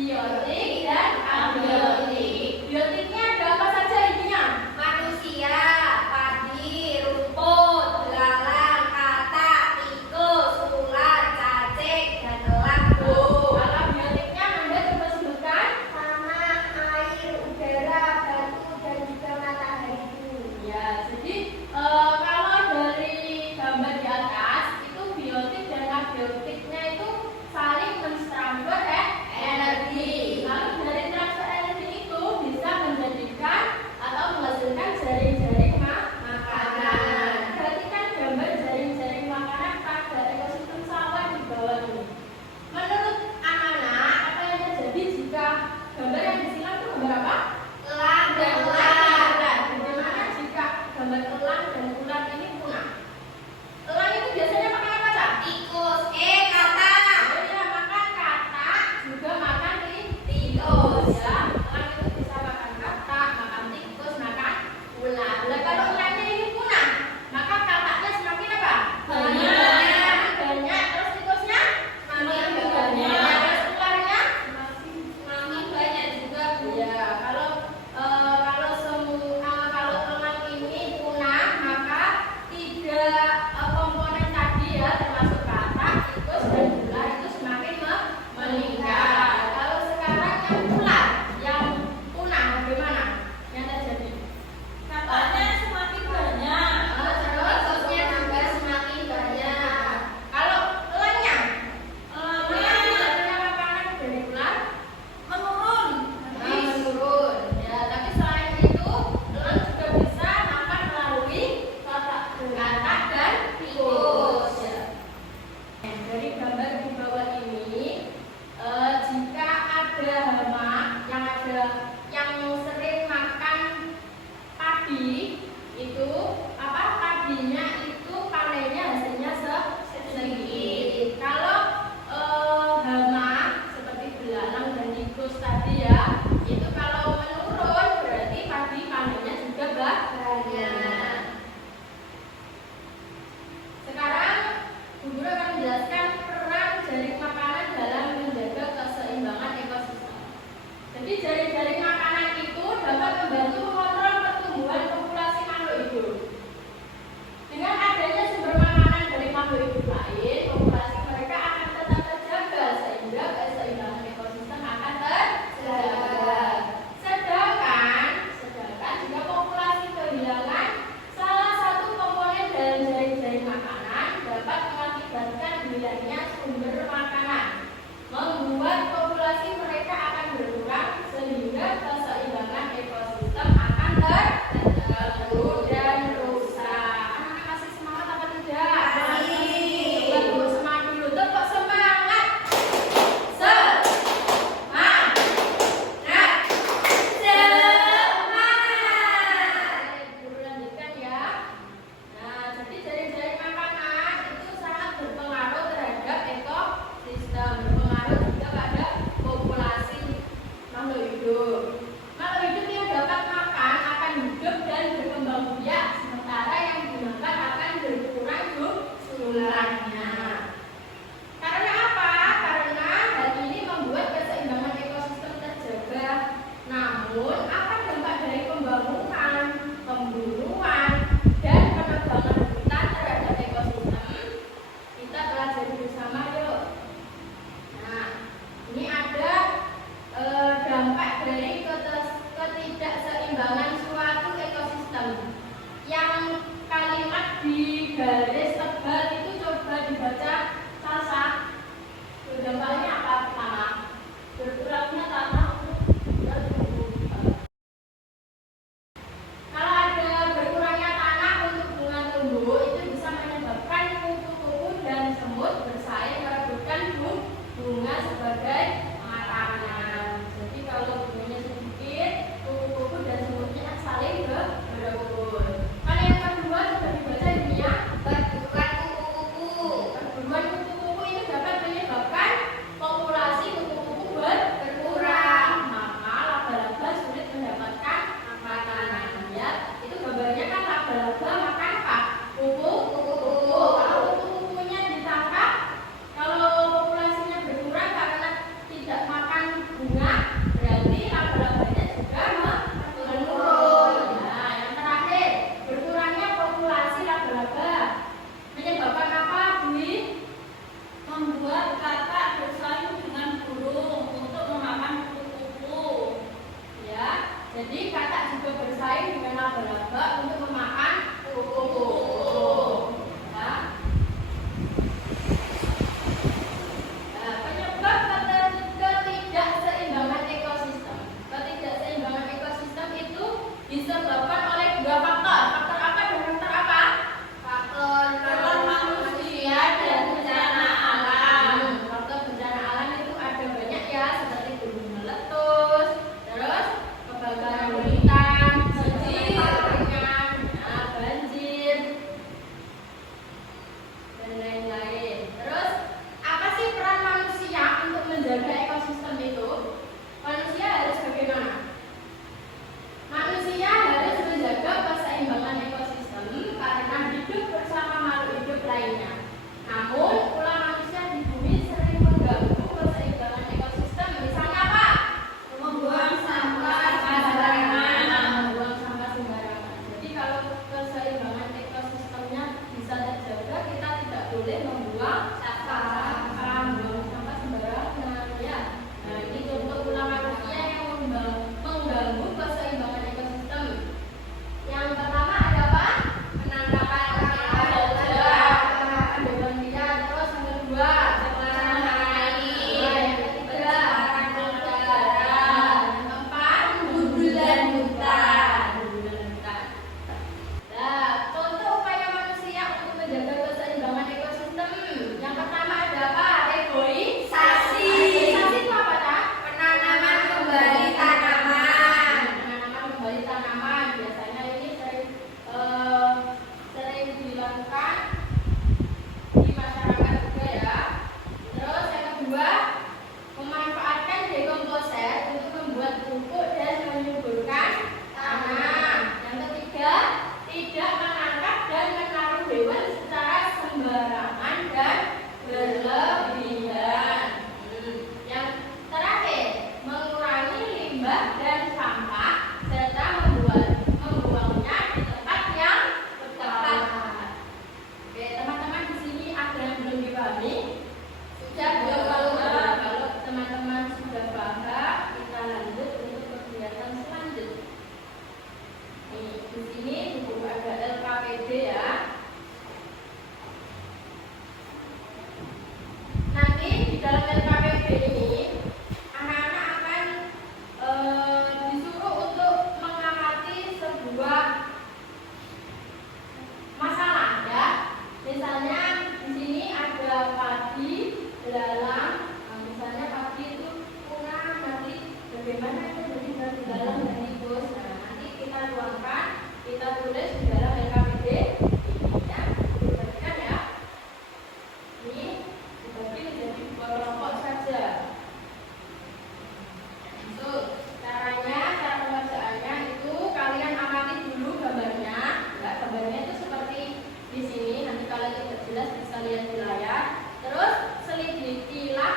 Biotik dan abiotik. Biotiknya ada apa saja intinya? Manusia, padi, sumber makanan, membuat populasi mereka akan berkurang sehingga keseimbangan ekosistem akan terganggu dan rusak. Anak-anak masih semangat apa tidak? Coba semangat dulu, tepuk semangat. Guru lanjutkan ya. Nah, jadi jaring-jaring makanan itu sangat berpengaruh terhadap ekosistem, berpengaruh juga pada populasi makhluk hidup. Makhluk hidup yang dapat makan akan hidup dan berkembang biak, sementara yang dimakan akan berkurang jumlahnya. Karena apa? Karena hal ini membuat keseimbangan ekosistem terjaga. Namun, apa dampak dari pembangunan, pembunuhan, dan penebangan hutan terhadap ekosistem? Kita pelajari bersama yuk. Nah, ini ada dampak dari ketidakseimbangan suatu ekosistem. Yang kalimat di garis tebal itu coba dibaca Salsa. Dampaknya apa pertama? Berkurangnya tanah untuk bertumbuh. Kalau ada berkurangnya tanah untuk bunga tumbuh, itu bisa menyebabkan kupu-kupu dan semut bersaing merebutkan bunga sebagai makanan. Jadi kalau bunganya sedikit, kupu-kupu dan semutnya saling berebut. Kalau yang kedua coba dibaca ini ya. Perburuan kupu-kupu itu dapat menyebabkan populasi kupu-kupu berkurang, maka laba-laba sulit mendapatkan makanan. Ya, itu gambarnya kan laba-laba makan apa? Kupu-kupu. Kalau kupu-kupunya ditangkap, kalau populasinya berkurang karena dalam LKPP ini anak-anak akan disuruh untuk mengamati sebuah masalah ya. Misalnya di sini ada padi, belalang. Nah, misalnya padi itu punah, nanti bagaimana itu jadi di dalam dan tikus. Nah, nanti kita tuangkan, kita tulis di dalam LKPD ini ya. Perhatikan ya. Ini dibagi menjadi 2 kelompok saja. Untuk caranya, cara pengerjaannya itu kalian amati dulu gambarnya. Ya, gambarnya itu seperti di sini. Nanti kalau tidak jelas bisa lihat di layar. Terus selidikilah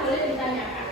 boleh ditanyakan.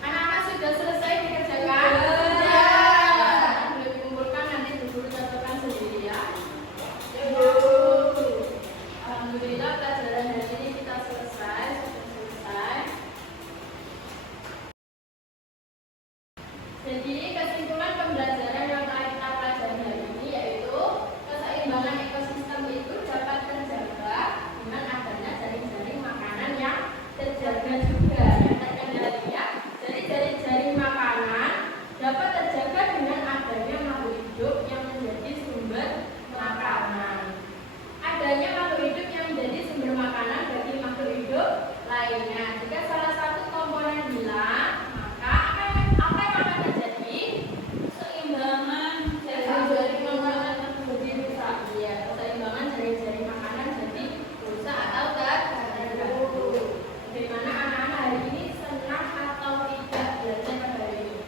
Anak-anak sudah selesai dikerjakan? Sudah. Boleh dikumpulkan, nanti guru catatan sendiri ya. Alhamdulillah pelajaran hari ini kita selesai. Jadi kesimpulan pembelajaran yang telah kita pelajari hari ini yaitu keseimbangan ekosistem itu dapat terjaga dengan adanya jaring-jaring makanan yang terjaga juga, yang terkendali ya. Jadi jaring-jaring makanan dapat terjaga dengan adanya makhluk hidup yang menjadi sumber makanan. Adanya makhluk hidup yang menjadi sumber makanan bagi makhluk hidup lainnya. Jika salah satu komponen hilang, maka apa yang akan terjadi? Keseimbangan jaring-jaring makanan menjadi rusak. Iya, keseimbangan jaring-jaring makanan jadi rusak atau terganggu. Bagaimana anak-anak hari ini, senang atau tidak belajar pada hari ini?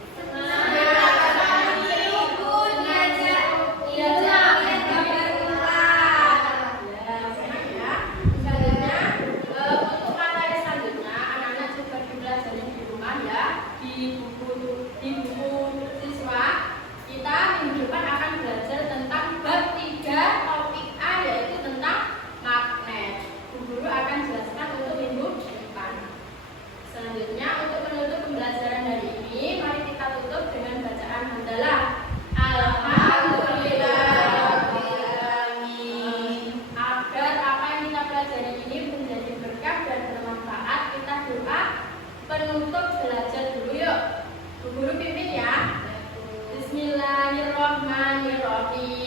Di buku siswa kita minggu depan akan belajar tentang bab 3 topik A, yaitu tentang magnet. Guru akan jelaskan untuk minggu depan. Selanjutnya untuk menutup pembelajaran hari ini, mari kita tutup dengan bacaan hamdalah. Alhamdulillahirobbilalamin. Agar apa yang kita pelajari ini menjadi berkah dan bermanfaat, kita doa penutup belajar dulu yuk. Bu Guru pimpin ya. Bismillahirrahmanirrahim.